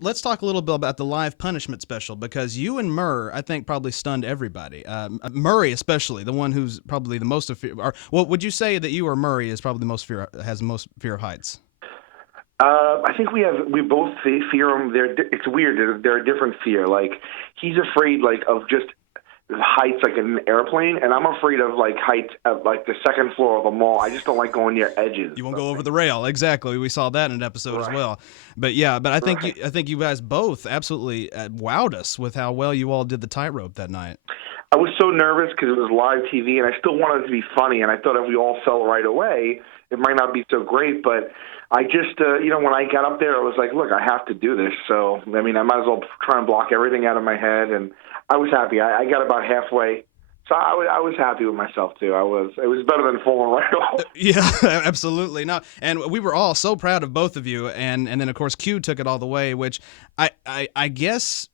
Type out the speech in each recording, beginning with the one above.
let's talk a little bit about the live punishment special, because you and Murr, I think, probably stunned everybody. Murray, especially, the one who's probably the most fear. Or, well, would you say that you or Murray is probably the most has the most fear of heights? I think we both fear them. It's weird. They're a different fear. Like he's afraid of just heights like in an airplane, and I'm afraid of heights at the second floor of a mall. I just don't like going near edges. You won't go over the rail. Exactly. We saw that in an episode as well. But yeah, but I think you guys both absolutely wowed us with how well you all did the tightrope that night. I was so nervous because it was live TV, and I still wanted it to be funny, and I thought if we all fell right away, it might not be so great, but I just, when I got up there, I was like, look, I have to do this. So, I mean, I might as well try and block everything out of my head, and I was happy. I got about halfway. So I was happy with myself too. It was better than falling right off. Yeah, absolutely. No, and we were all so proud of both of you, and then of course Q took it all the way, which I guess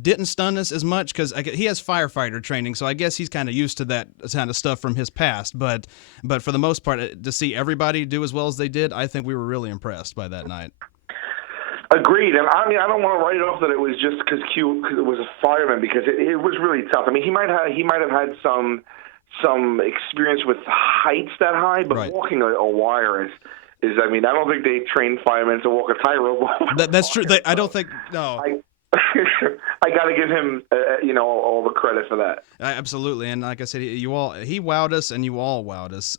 didn't stun us as much because he has firefighter training, so I guess he's kind of used to that kind of stuff from his past. But for the most part, to see everybody do as well as they did, I think we were really impressed by that night. Agreed, and I mean I don't want to write it off that it was just because it was a fireman, because it was really tough. I mean he might have had some experience with heights that high, but walking a wire is I mean I don't think they train firemen to walk a tightrope. That's true. I don't think no. I got to give him, all the credit for that. Absolutely, and like I said, he wowed us, and you all wowed us.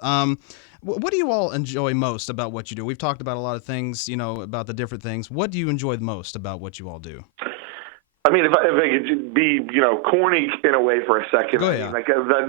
What do you all enjoy most about what you do? We've talked about a lot of things, about the different things. What do you enjoy the most about what you all do? I mean, if I could be, corny in a way for a second. Go ahead.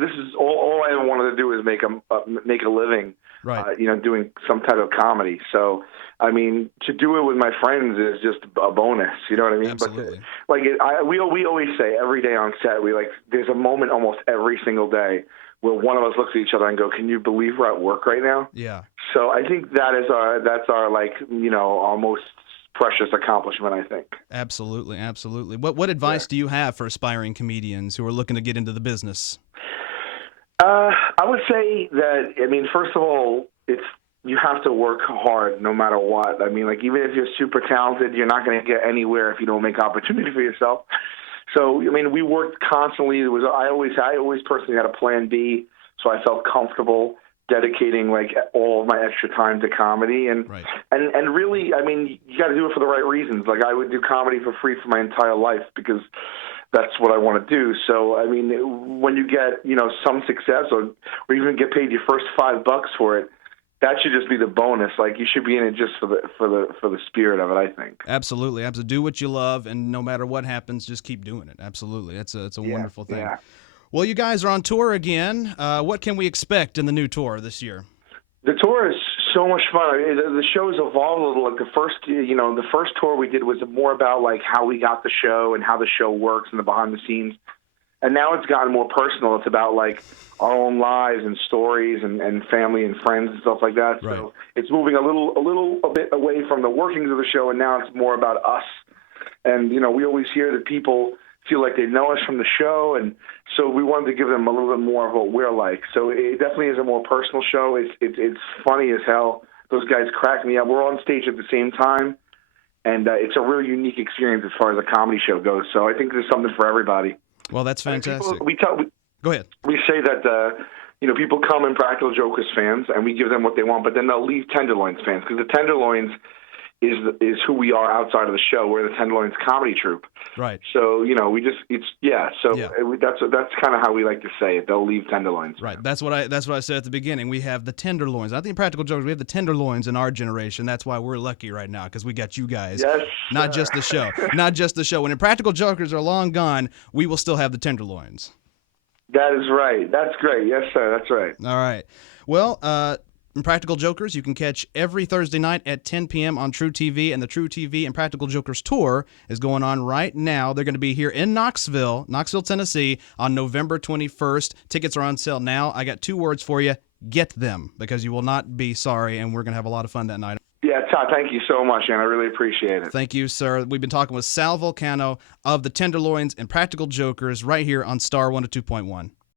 This is all I ever wanted to do is make a living, right? Doing some type of comedy. So, I mean, to do it with my friends is just a bonus. You know what I mean? Absolutely. But we always say every day on set, there's a moment almost every single day where one of us looks at each other and go, "Can you believe we're at work right now?" Yeah. So I think that's our our most precious accomplishment, I think. Absolutely, absolutely. What advice do you have for aspiring comedians who are looking to get into the business? I would say that, I mean, first of all, you have to work hard no matter what. I mean, even if you're super talented, you're not going to get anywhere if you don't make opportunity for yourself. So, I mean, we worked constantly. I always personally had a plan B, so I felt comfortable dedicating all of my extra time to comedy, and really, I mean, you got to do it for the right reasons. I would do comedy for free for my entire life because that's what I want to do. So, I mean, when you get some success or even get paid your first $5 for it, that should just be the bonus. You should be in it just for the spirit of it, I think. Absolutely, absolutely. Do what you love, and no matter what happens, just keep doing it. Absolutely, it's a wonderful thing. Yeah. Well, you guys are on tour again. What can we expect in the new tour this year? The tour is so much fun. The show's evolved a little. The first tour we did was more about how we got the show and how the show works and the behind the scenes. And now it's gotten more personal. It's about our own lives and stories and family and friends and stuff like that. Right. So it's moving a bit away from the workings of the show, and now it's more about us. And we always hear that people feel like they know us from the show, and so we wanted to give them a little bit more of what we're like. So it definitely is a more personal show. It's funny as hell. Those guys crack me up. We're on stage at the same time, and it's a really unique experience as far as a comedy show goes. So I think there's something for everybody. Well, that's fantastic. Go ahead. We say that people come Impractical Jokers fans, and we give them what they want, but then they'll leave Tenderloins fans, because the Tenderloins is who we are outside of the show. We're the Tenderloins comedy troupe. Right. So, that's kind of how we like to say it. They'll leave Tenderloins. Right. That's what I said at the beginning. We have the Tenderloins. Not the Impractical Jokers. We have the Tenderloins in our generation. That's why we're lucky right now, because we got you guys. Yes. Not just the show. Not just the show. When Impractical Jokers are long gone, we will still have the Tenderloins. That is right. That's great. Yes, sir. That's right. All right. Well, Impractical Jokers, you can catch every Thursday night at 10 p.m. on True TV, and the True TV Impractical Jokers Tour is going on right now. They're going to be here in Knoxville, Tennessee, on November 21st. Tickets are on sale now. I got 2 words for you. Get them, because you will not be sorry, and we're going to have a lot of fun that night. Yeah, Todd, thank you so much, and I really appreciate it. Thank you, sir. We've been talking with Sal Vulcano of the Tenderloins Impractical Jokers right here on Star 102.1.